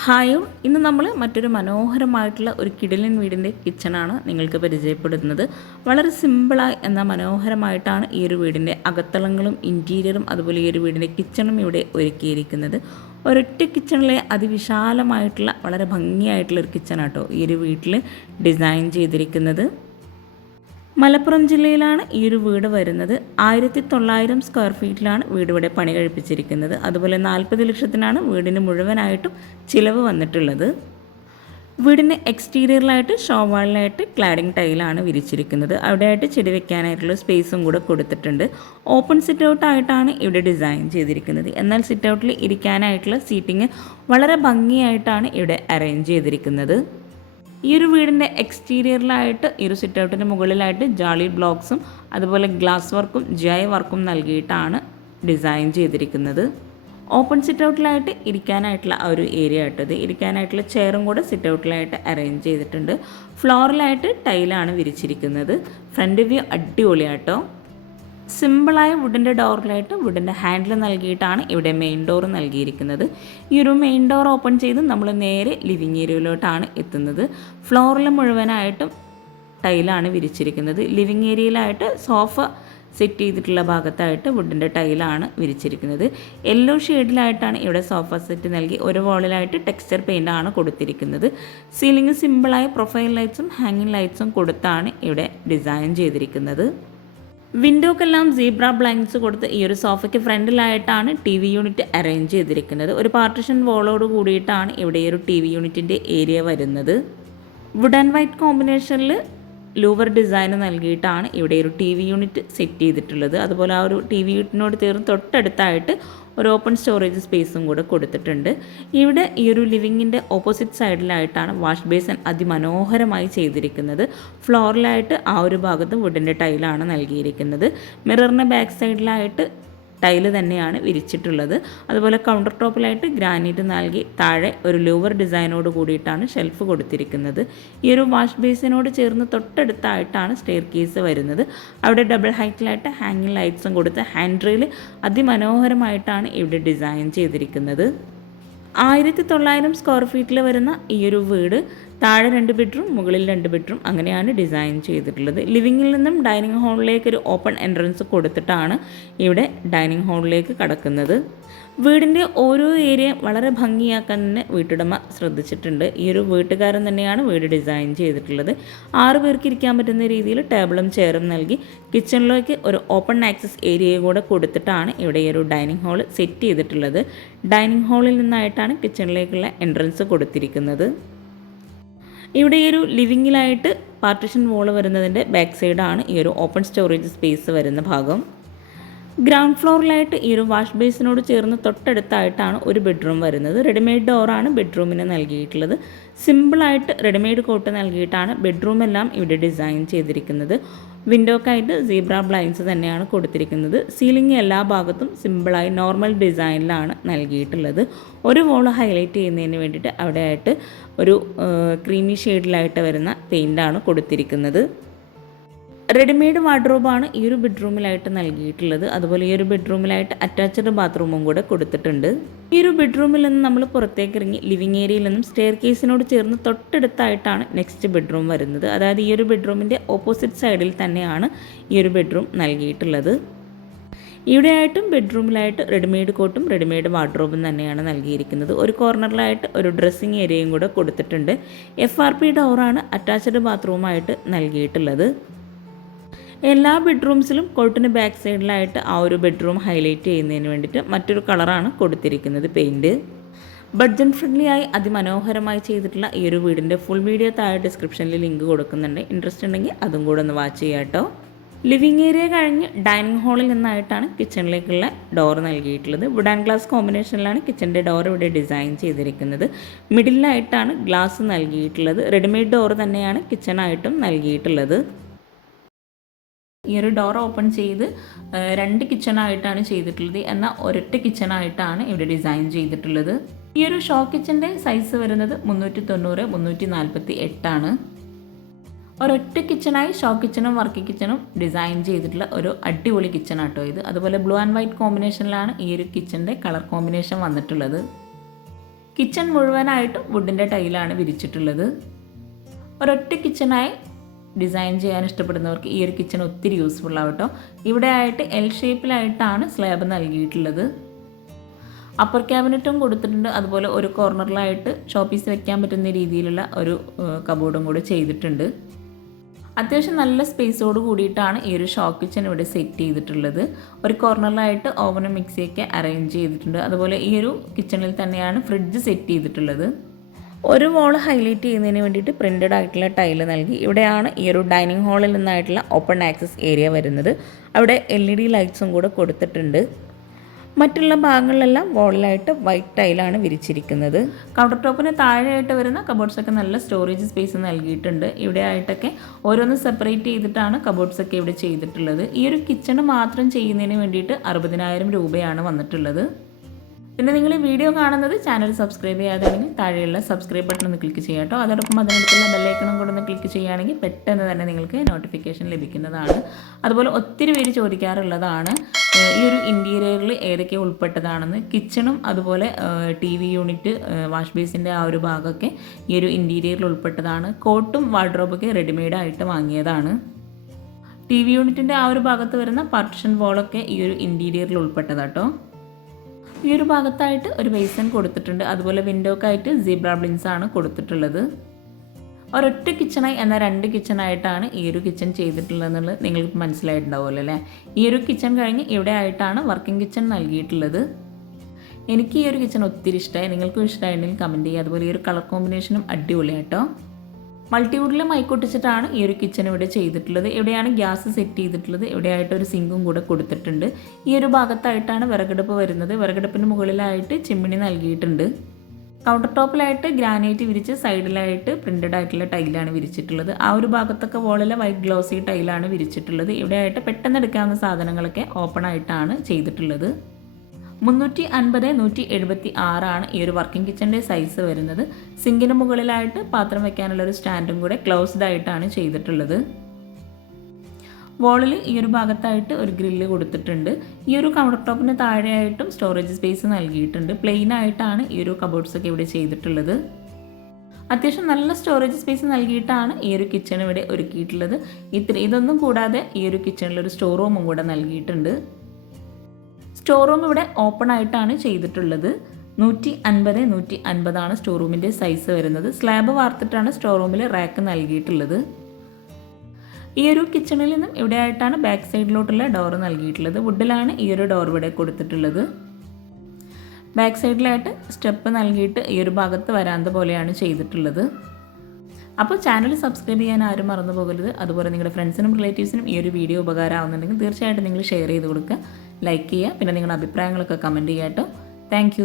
Hi. ഇന്ന് നമ്മൾ മറ്റൊരു മനോഹരമായിട്ടുള്ള ഒരു കിടിലൻ വീടിന്റെ കിച്ചണാണ് നിങ്ങൾക്ക് പരിചയപ്പെടുത്തുന്നത്. വളരെ സിമ്പിളായി എന്നാൽ മനോഹരമായിട്ടാണ് ഈ ഒരു വീടിന്റെ അകത്തളങ്ങളും ഇന്റീരിയറും അതുപോലെ ഈ ഒരു വീടിന്റെ കിച്ചണും ഇവിടെ ഒരുക്കിയിരിക്കുന്നത്. ഒരൊറ്റ കിച്ചണിലെ അതിവിശാലമായിട്ടുള്ള വളരെ ഭംഗിയായിട്ടുള്ള ഒരു കിച്ചണാട്ടോ ഈ ഒരു വീട്ടിൽ ഡിസൈൻ ചെയ്തിരിക്കുന്നത്. മലപ്പുറം ജില്ലയിലാണ് ഈ ഒരു വീട് വരുന്നത്. ആയിരത്തി തൊള്ളായിരം സ്ക്വയർ ഫീറ്റിലാണ് വീട് ഇവിടെ പണി കഴിപ്പിച്ചിരിക്കുന്നത്. അതുപോലെ നാൽപ്പത് ലക്ഷത്തിനാണ് വീടിന് മുഴുവനായിട്ടും ചിലവ് വന്നിട്ടുള്ളത്. വീടിന്റെ എക്സ്റ്റീരിയറിലായിട്ട് ഷോവാളിലായിട്ട് ക്ലാഡിംഗ് ടൈലാണ് വിരിച്ചിരിക്കുന്നത്. അവിടെയായിട്ട് ചെടി വെക്കാനായിട്ടുള്ള സ്പേസും കൂടെ കൊടുത്തിട്ടുണ്ട്. ഓപ്പൺ സിറ്റ് ഔട്ട് ആയിട്ടാണ് ഇവിടെ ഡിസൈൻ ചെയ്തിരിക്കുന്നത്. എന്നാൽ സിറ്റ് ഔട്ടിൽ ഇരിക്കാനായിട്ടുള്ള സീറ്റിംഗ് വളരെ ഭംഗിയായിട്ടാണ് ഇവിടെ അറേഞ്ച് ചെയ്തിരിക്കുന്നത്. ഈ ഒരു വീടിന്റെ എക്സ്റ്റീരിയറിലായിട്ട് ഈ ഒരു സിറ്റ് ഔട്ടിന്റെ മുകളിലായിട്ട് ജാളി ബ്ലോക്സും അതുപോലെ ഗ്ലാസ് വർക്കും ജയ വർക്കും നൽകിയിട്ടാണ് ഡിസൈൻ ചെയ്തിരിക്കുന്നത്. ഓപ്പൺ സിറ്റ് ഔട്ടിലായിട്ട് ഇരിക്കാനായിട്ടുള്ള ആ ഒരു ഏരിയ ആയിട്ടത് ഇരിക്കാനായിട്ടുള്ള ചെയറും കൂടെ സിറ്റ് ഔട്ടിലായിട്ട് അറേഞ്ച് ചെയ്തിട്ടുണ്ട്. ഫ്ലോറിലായിട്ട് ടൈലാണ് വിരിച്ചിരിക്കുന്നത്. ഫ്രണ്ട് വ്യൂ അടിപൊളിയാട്ടോ. സിമ്പിളായ വുഡിന്റെ ഡോറിലായിട്ട് വുഡിന്റെ ഹാൻഡിൽ നൽകിയിട്ടാണ് ഇവിടെ മെയിൻ ഡോർ നൽകിയിരിക്കുന്നത്. ഈ ഒരു മെയിൻ ഡോർ ഓപ്പൺ ചെയ്ത് നമ്മൾ നേരെ ലിവിങ് ഏരിയയിലോട്ടാണ് എത്തുന്നത്. ഫ്ലോറിൽ മുഴുവനായിട്ടും ടൈലാണ് വിരിച്ചിരിക്കുന്നത്. ലിവിങ് ഏരിയയിലായിട്ട് സോഫ സെറ്റ് ചെയ്തിട്ടുള്ള ഭാഗത്തായിട്ട് വുഡിന്റെ ടൈലാണ് വിരിച്ചിരിക്കുന്നത്. യെല്ലോ ഷെയ്ഡിലായിട്ടാണ് ഇവിടെ സോഫ സെറ്റ് നൽകി ഒരു വോളിലായിട്ട് ടെക്സ്ചർ ആണ് കൊടുത്തിരിക്കുന്നത്. സീലിംഗ് സിമ്പിളായ പ്രൊഫൈൽ ലൈറ്റ്സും ഹാങ്ങിങ് ലൈറ്റ്സും കൊടുത്താണ് ഇവിടെ ഡിസൈൻ ചെയ്തിരിക്കുന്നത്. വിൻഡോക്കെല്ലാം സീബ്ര ബ്ലൈൻഡ്സ് കൊടുത്ത് ഈ ഒരു സോഫയ്ക്ക് ഫ്രണ്ടിലായിട്ടാണ് ടി വി യൂണിറ്റ് അറേഞ്ച് ചെയ്തിരിക്കുന്നത്. ഒരു പാർട്ടിഷൻ വോളോട് കൂടിയിട്ടാണ് ഇവിടെ ഈ ഒരു ടി വി യൂണിറ്റിന്റെ ഏരിയ വരുന്നത്. വുഡ് ആൻഡ് വൈറ്റ് കോമ്പിനേഷനിൽ ലൂവർ ഡിസൈൻ നൽകിയിട്ടാണ് ഇവിടെ ഒരു ടി വി യൂണിറ്റ് സെറ്റ് ചെയ്തിട്ടുള്ളത്. അതുപോലെ ആ ഒരു ടി വി യൂണിറ്റിനോട് തീർന്ന് തൊട്ടടുത്തായിട്ട് ഒരു ഓപ്പൺ സ്റ്റോറേജ് സ്പേസും കൂടെ കൊടുത്തിട്ടുണ്ട്. ഇവിടെ ഈ ഒരു ലിവിങ്ങിന്റെ ഓപ്പോസിറ്റ് സൈഡിലായിട്ടാണ് വാഷ് ബേസൻ അതിമനോഹരമായി ചെയ്തിരിക്കുന്നത്. ഫ്ലോറിലായിട്ട് ആ ഒരു ഭാഗത്ത് വുഡിന്റെ ടൈലാണ് നൽകിയിരിക്കുന്നത്. മിററിന്റെ ബാക്ക് സൈഡിലായിട്ട് ടൈൽ തന്നെയാണ് വിരിച്ചിട്ടുള്ളത്. അതുപോലെ കൗണ്ടർ ടോപ്പിലായിട്ട് ഗ്രാനൈറ്റ് നൽകി താഴെ ഒരു ലൂവർ ഡിസൈനോട് കൂടിയിട്ടാണ് ഷെൽഫ് കൊടുത്തിരിക്കുന്നത്. ഈ ഒരു വാഷ് ബേസിനോട് ചേർന്ന് തൊട്ടടുത്തായിട്ടാണ് സ്റ്റെയർ കേസ് വരുന്നത്. അവിടെ ഡബിൾ ഹൈറ്റിലായിട്ട് ഹാങ്ങിങ് ലൈറ്റ്സും കൊടുത്ത് ഹാൻഡ് റെയിൽ അതിമനോഹരമായിട്ടാണ് ഇവിടെ ഡിസൈൻ ചെയ്തിരിക്കുന്നത്. ആയിരത്തി തൊള്ളായിരം സ്ക്വയർ ഫീറ്റിൽ വരുന്ന ഈ ഒരു വീട് താഴെ രണ്ട് ബെഡ്റൂം മുകളിൽ രണ്ട് ബെഡ്റൂം അങ്ങനെയാണ് ഡിസൈൻ ചെയ്തിട്ടുള്ളത്. ലിവിങ്ങിൽ നിന്നും ഡൈനിങ് ഹാളിലേക്ക് ഒരു ഓപ്പൺ എൻട്രൻസ് കൊടുത്തിട്ടാണ് ഇവിടെ ഡൈനിങ് ഹാളിലേക്ക് കടക്കുന്നത്. വീടിന്റെ ഓരോ ഏരിയ വളരെ ഭംഗിയാക്കാൻ തന്നെ വീട്ടുടമ ശ്രദ്ധിച്ചിട്ടുണ്ട്. ഈ ഒരു വീട്ടുകാരൻ തന്നെയാണ് വീട് ഡിസൈൻ ചെയ്തിട്ടുള്ളത്. ആറ് പേർക്ക് ഇരിക്കാൻ പറ്റുന്ന രീതിയിൽ ടേബിളും ചെയറും നൽകി കിച്ചണിലേക്ക് ഒരു ഓപ്പൺ ആക്സസ് ഏരിയ കൂടെ കൊടുത്തിട്ടാണ് ഇവിടെ ഈ ഒരു ഡൈനിങ് ഹാൾ സെറ്റ് ചെയ്തിട്ടുള്ളത്. ഡൈനിങ് ഹാളിൽ നിന്നായിട്ടാണ് കിച്ചണിലേക്കുള്ള എൻട്രൻസ് കൊടുത്തിരിക്കുന്നത്. ഇവിടെ ഈ ഒരു ലിവിങ്ങിലായിട്ട് പാർട്ടിഷൻ വോൾ വരുന്നതിന്റെ ബാക്ക് സൈഡാണ് ഈ ഒരു ഓപ്പൺ സ്റ്റോറേജ് സ്പേസ് വരുന്ന ഭാഗം. ഗ്രൗണ്ട് ഫ്ലോറിലായിട്ട് ഈ ഒരു വാഷ് ബേസിനോട് ചേർന്ന് തൊട്ടടുത്തായിട്ടാണ് ഒരു ബെഡ്റൂം വരുന്നത്. റെഡിമെയ്ഡ് ഡോറാണ് ബെഡ്റൂമിന് നൽകിയിട്ടുള്ളത്. സിമ്പിളായിട്ട് റെഡിമെയ്ഡ് കോട്ട് നൽകിയിട്ടാണ് ബെഡ്റൂമെല്ലാം ഇവിടെ ഡിസൈൻ ചെയ്തിരിക്കുന്നത്. വിൻഡോക്കായിട്ട് സീബ്ര ബ്ലൈൻസ് തന്നെയാണ് കൊടുത്തിരിക്കുന്നത്. സീലിംഗ് എല്ലാ ഭാഗത്തും സിമ്പിളായി നോർമൽ ഡിസൈനിലാണ് നൽകിയിട്ടുള്ളത്. ഒരു വോൾ ഹൈലൈറ്റ് ചെയ്യുന്നതിന് വേണ്ടിയിട്ട് അവിടെയായിട്ട് ഒരു ക്രീമി ഷെയ്ഡിലായിട്ട് വരുന്ന പെയിന്റാണ് കൊടുത്തിരിക്കുന്നത്. റെഡിമെയ്ഡ് വാർഡ്രോബാണ് ഈ ഒരു ബെഡ്റൂമിലായിട്ട് നൽകിയിട്ടുള്ളത്. അതുപോലെ ഈ ഒരു ബെഡ്റൂമിലായിട്ട് അറ്റാച്ച്ഡ് ബാത്റൂമും കൂടെ കൊടുത്തിട്ടുണ്ട്. ഈ ഒരു ബെഡ്റൂമിൽ നിന്ന് നമ്മൾ പുറത്തേക്ക് ഇറങ്ങി ലിവിങ് ഏരിയയിൽ നിന്നും സ്റ്റെയർ കേസിനോട് ചേർന്ന് തൊട്ടടുത്തായിട്ടാണ് നെക്സ്റ്റ് ബെഡ്റൂം വരുന്നത്. അതായത് ഈ ഒരു ബെഡ്റൂമിന്റെ ഓപ്പോസിറ്റ് സൈഡിൽ തന്നെയാണ് ഈ ഒരു ബെഡ്റൂം നൽകിയിട്ടുള്ളത്. ഇവിടെയായിട്ടും ബെഡ്റൂമിലായിട്ട് റെഡിമെയ്ഡ് കോട്ടും റെഡിമെയ്ഡ് വാർഡ്രോബും തന്നെയാണ് നൽകിയിരിക്കുന്നത്. ഒരു കോർണറിലായിട്ട് ഒരു ഡ്രസ്സിങ് ഏരിയയും കൂടെ കൊടുത്തിട്ടുണ്ട്. എഫ് ആർ പി ഡോറാണ് അറ്റാച്ച്ഡ് ബാത്റൂമായിട്ട് നൽകിയിട്ടുള്ളത്. എല്ലാ ബെഡ്റൂംസിലും കോട്ടിന് ബാക്ക് സൈഡിലായിട്ട് ആ ഒരു ബെഡ്റൂം ഹൈലൈറ്റ് ചെയ്യുന്നതിന് വേണ്ടിയിട്ട് മറ്റൊരു കളറാണ് കൊടുത്തിരിക്കുന്നത് പെയിന്റ് ബഡ്ജറ്റ് ഫ്രണ്ട്ലി ആയി അതിമനോഹരമായി ചെയ്തിട്ടുള്ള ഈ ഒരു വീടിന്റെ ഫുൾ വീഡിയോ താഴെ ഡിസ്ക്രിപ്ഷനിൽ ലിങ്ക് കൊടുക്കുന്നുണ്ട്. ഇൻട്രസ്റ്റ് ഉണ്ടെങ്കിൽ അതും കൂടെ ഒന്ന് വാച്ച് ചെയ്യാം കേട്ടോ ലിവിങ് ഏരിയ കഴിഞ്ഞ് ഡൈനിങ് ഹാളിൽ നിന്നായിട്ടാണ് കിച്ചണിലേക്കുള്ള ഡോർ നൽകിയിട്ടുള്ളത്. വുഡ് ആൻഡ് ഗ്ലാസ് കോമ്പിനേഷനിലാണ് കിച്ചന്റെ ഡോർ ഇവിടെ ഡിസൈൻ ചെയ്തിരിക്കുന്നത്. മിഡിലായിട്ടാണ് ഗ്ലാസ് നൽകിയിട്ടുള്ളത്. റെഡിമെയ്ഡ് ഡോർ തന്നെയാണ് കിച്ചണായിട്ടും നൽകിയിട്ടുള്ളത്. ഈ ഒരു ഡോർ ഓപ്പൺ ചെയ്ത് രണ്ട് കിച്ചണായിട്ടാണ് ചെയ്തിട്ടുള്ളത്. എന്നാൽ ഒരൊറ്റ കിച്ചണായിട്ടാണ് ഇവിടെ ഡിസൈൻ ചെയ്തിട്ടുള്ളത്. ഈ ഒരു ഷോ കിച്ചന്റെ സൈസ് വരുന്നത് മുന്നൂറ്റി തൊണ്ണൂറ് മുന്നൂറ്റി നാൽപ്പത്തി എട്ടാണ് ഒരൊറ്റ കിച്ചണായി ഷോ കിച്ചണും വർക്ക് കിച്ചണും ഡിസൈൻ ചെയ്തിട്ടുള്ള ഒരു അടിപൊളി കിച്ചൺ ആട്ടോ ഇത്. അതുപോലെ ബ്ലൂ ആൻഡ് വൈറ്റ് കോമ്പിനേഷനിലാണ് ഈ ഒരു കിച്ചന്റെ കളർ കോമ്പിനേഷൻ വന്നിട്ടുള്ളത്. കിച്ചൺ മുഴുവനായിട്ടും വുഡിന്റെ ടൈലാണ് വിരിച്ചിട്ടുള്ളത്. ഒരൊറ്റ കിച്ചണായി ഡിസൈൻ ചെയ്യാൻ ഇഷ്ടപ്പെടുന്നവർക്ക് ഈ ഒരു കിച്ചൺ ഒത്തിരി യൂസ്ഫുൾ ആവട്ടോ ഇവിടെ ആയിട്ട് എൽ ഷേപ്പിലായിട്ടാണ് സ്ലാബ് നൽകിയിട്ടുള്ളത്. അപ്പർ ക്യാബിനറ്റും കൊടുത്തിട്ടുണ്ട്. അതുപോലെ ഒരു കോർണറിലായിട്ട് ഷോപ്പീസ് വെക്കാൻ പറ്റുന്ന രീതിയിലുള്ള ഒരു കബോർഡും കൂടെ ചെയ്തിട്ടുണ്ട്. അത്യാവശ്യം നല്ല സ്പേസോട് കൂടിയിട്ടാണ് ഈ ഒരു ഷോ കിച്ചൺ ഇവിടെ സെറ്റ് ചെയ്തിട്ടുള്ളത്. ഒരു കോർണറിലായിട്ട് ഓവനും മിക്സിയൊക്കെ അറേഞ്ച് ചെയ്തിട്ടുണ്ട്. അതുപോലെ ഈ ഒരു കിച്ചണിൽ തന്നെയാണ് ഫ്രിഡ്ജ് സെറ്റ് ചെയ്തിട്ടുള്ളത്. ഒരു വോൾ ഹൈലൈറ്റ് ചെയ്യുന്നതിന് വേണ്ടിയിട്ട് പ്രിന്റഡ് ആയിട്ടുള്ള ടൈൽ നൽകി. ഇവിടെയാണ് ഈ ഒരു ഡൈനിങ് ഹാളിൽ നിന്നായിട്ടുള്ള ഓപ്പൺ ആക്സസ് ഏരിയ വരുന്നത്. അവിടെ എൽ ഇ ഡി ലൈറ്റ്സും കൂടെ കൊടുത്തിട്ടുണ്ട്. മറ്റുള്ള ഭാഗങ്ങളിലെല്ലാം വോളിലായിട്ട് വൈറ്റ് ടൈലാണ് വിരിച്ചിരിക്കുന്നത്. കൗണ്ടർ ടോപ്പിന് താഴെയായിട്ട് വരുന്ന കബോർഡ്സൊക്കെ നല്ല സ്റ്റോറേജ് സ്പേസ് നൽകിയിട്ടുണ്ട്. ഇവിടെ ആയിട്ടൊക്കെ ഓരോന്ന് സെപ്പറേറ്റ് ചെയ്തിട്ടാണ് കബോർഡ്സൊക്കെ ഇവിടെ ചെയ്തിട്ടുള്ളത്. ഈ ഒരു കിച്ചണ് മാത്രം ചെയ്യുന്നതിന് വേണ്ടിയിട്ട് അറുപതിനായിരം രൂപയാണ് വന്നിട്ടുള്ളത്. പിന്നെ നിങ്ങൾ ഈ വീഡിയോ കാണുന്നത് ചാനൽ സബ്സ്ക്രൈബ് ചെയ്യാതാണെങ്കിൽ താഴെയുള്ള സബ്സ്ക്രൈബ് ബട്ടൺ ഒന്ന് ക്ലിക്ക് ചെയ്യാം കേട്ടോ. അതോടൊപ്പം അതിനടുത്തുള്ള ബെല്ലൈക്കണും കൂടെ ഒന്ന് ക്ലിക്ക് ചെയ്യുകയാണെങ്കിൽ പെട്ടെന്ന് തന്നെ നിങ്ങൾക്ക് നോട്ടിഫിക്കേഷൻ ലഭിക്കുന്നതാണ്. അതുപോലെ ഒത്തിരി പേര് ചോദിക്കാറുള്ളതാണ് ഈ ഒരു ഇന്റീരിയറിൽ ഏതൊക്കെ ഉൾപ്പെട്ടതാണെന്ന്. കിച്ചണും അതുപോലെ ടി വി യൂണിറ്റ് വാഷ് ബേസിന്റെ ആ ഒരു ഭാഗമൊക്കെ ഈ ഒരു ഇന്റീരിയറിൽ ഉൾപ്പെട്ടതാണ്. കോട്ടും വാർഡ്രോബൊക്കെ റെഡിമെയ്ഡ് ആയിട്ട് വാങ്ങിയതാണ്. ടി വി യൂണിറ്റിന്റെ ആ ഒരു ഭാഗത്ത് വരുന്ന പാർട്ടിഷൻ വോളൊക്കെ ഈ ഒരു ഇന്റീരിയറിൽ ഉൾപ്പെട്ടതാട്ടോ ഈ ഒരു ഭാഗത്തായിട്ട് ഒരു ബേസൻ കൊടുത്തിട്ടുണ്ട്. അതുപോലെ വിൻഡോക്കായിട്ട് സീബ്ര ബ്ലിൻസ് ആണ് കൊടുത്തിട്ടുള്ളത്. ഒരൊറ്റ കിച്ചണായി എന്ന രണ്ട് കിച്ചണായിട്ടാണ് ഈ ഒരു കിച്ചൺ ചെയ്തിട്ടുള്ളതെന്നുള്ളത് നിങ്ങൾക്ക് മനസ്സിലായിട്ടുണ്ടാവുമല്ലോ അല്ലേ? ഈ ഒരു കിച്ചൺ കഴിഞ്ഞ് ഇവിടെ ആയിട്ടാണ് വർക്കിംഗ് കിച്ചൺ നൽകിയിട്ടുള്ളത്. എനിക്ക് ഈ ഒരു കിച്ചൺ ഒത്തിരി ഇഷ്ടമായി. നിങ്ങൾക്കും ഇഷ്ടമായിട്ടുണ്ടെങ്കിൽ കമന്റ് ചെയ്യുക. അതുപോലെ ഈ ഒരു കളർ കോമ്പിനേഷനും അടിപൊളിയാട്ടോ മൾട്ടിവുഡിൽ മൈക്കൊട്ടിച്ചിട്ടാണ് ഈ ഒരു കിച്ചൺ ഇവിടെ ചെയ്തിട്ടുള്ളത്. എവിടെയാണ് ഗ്യാസ് സെറ്റ് ചെയ്തിട്ടുള്ളത്? എവിടെയായിട്ട് ഒരു സിങ്കും കൂടെ കൊടുത്തിട്ടുണ്ട്. ഈ ഒരു ഭാഗത്തായിട്ടാണ് വിറകടുപ്പ് വരുന്നത്. വിറകടുപ്പിന് മുകളിലായിട്ട് ചിമ്മിണി നൽകിയിട്ടുണ്ട്. കൗണ്ടർ ടോപ്പിലായിട്ട് ഗ്രാനൈറ്റ് വിരിച്ച് സൈഡിലായിട്ട് പ്രിന്റഡ് ആയിട്ടുള്ള ടൈലാണ് വിരിച്ചിട്ടുള്ളത്. ആ ഒരു ഭാഗത്തൊക്കെ വോളിലെ വൈറ്റ് ഗ്ലോസി ടൈലാണ് വിരിച്ചിട്ടുള്ളത്. ഇവിടെയായിട്ട് പെട്ടെന്ന് എടുക്കാവുന്ന സാധനങ്ങളൊക്കെ ഓപ്പൺ ആയിട്ടാണ് ചെയ്തിട്ടുള്ളത്. മുന്നൂറ്റി അൻപത് നൂറ്റി എഴുപത്തി ആറാണ് ഈ ഒരു വർക്കിംഗ് കിച്ചന്റെ സൈസ് വരുന്നത്. സിങ്കിന് മുകളിലായിട്ട് പാത്രം വെക്കാനുള്ള ഒരു സ്റ്റാൻഡും കൂടെ ക്ലോസ്ഡ് ആയിട്ടാണ് ചെയ്തിട്ടുള്ളത്. വോളിൽ ഈ ഒരു ഭാഗത്തായിട്ട് ഒരു ഗ്രില്ല് കൊടുത്തിട്ടുണ്ട്. ഈ ഒരു കൗണ്ടർ ടോപ്പിന് താഴെയായിട്ടും സ്റ്റോറേജ് സ്പേസ് നൽകിയിട്ടുണ്ട്. പ്ലെയിൻ ആയിട്ടാണ് ഈ ഒരു കബോർഡ്സ് ഒക്കെ ഇവിടെ ചെയ്തിട്ടുള്ളത്. അത്യാവശ്യം നല്ല സ്റ്റോറേജ് സ്പേസ് നൽകിയിട്ടാണ് ഈ ഒരു കിച്ചൺ ഇവിടെ ഒരുക്കിയിട്ടുള്ളത്. ഇത്ര ഇതൊന്നും കൂടാതെ ഈ ഒരു കിച്ചണിൽ ഒരു സ്റ്റോർ റൂമും കൂടെ നൽകിയിട്ടുണ്ട്. സ്റ്റോർ റൂം ഇവിടെ ഓപ്പൺ ആയിട്ടാണ് ചെയ്തിട്ടുള്ളത്. നൂറ്റി അൻപത് നൂറ്റി അൻപതാണ് സ്റ്റോർ റൂമിന്റെ സൈസ് വരുന്നത്. സ്ലാബ് വാർത്തിട്ടാണ് സ്റ്റോർ റൂമിൽ റാക്ക് നൽകിയിട്ടുള്ളത്. ഈ ഒരു കിച്ചണിൽ നിന്നും ഇവിടെ ആയിട്ടാണ് ബാക്ക് സൈഡിലോട്ടുള്ള ഡോർ നൽകിയിട്ടുള്ളത്. വുഡിലാണ് ഈ ഒരു ഡോർ ഇവിടെ കൊടുത്തിട്ടുള്ളത്. ബാക്ക് സൈഡിലായിട്ട് സ്റ്റെപ്പ് നൽകിയിട്ട് ഈ ഒരു ഭാഗത്ത് വരാന്ത പോലെയാണ് ചെയ്തിട്ടുള്ളത്. അപ്പോൾ ചാനൽ സബ്സ്ക്രൈബ് ചെയ്യാൻ ആരും മറന്നു പോകരുത്. അതുപോലെ നിങ്ങളുടെ ഫ്രണ്ട്സിനും റിലേറ്റീവ്സിനും ഈ ഒരു വീഡിയോ ഉപകാരമാവുന്നുണ്ടെങ്കിൽ തീർച്ചയായിട്ടും നിങ്ങൾ ഷെയർ ചെയ്ത് കൊടുക്കുക. ലൈക്ക് ചെയ്യുക. പിന്നെ നിങ്ങളുടെ അഭിപ്രായങ്ങളൊക്കെ കമന്റ് ചെയ്യാട്ടോ കേട്ടോ. താങ്ക്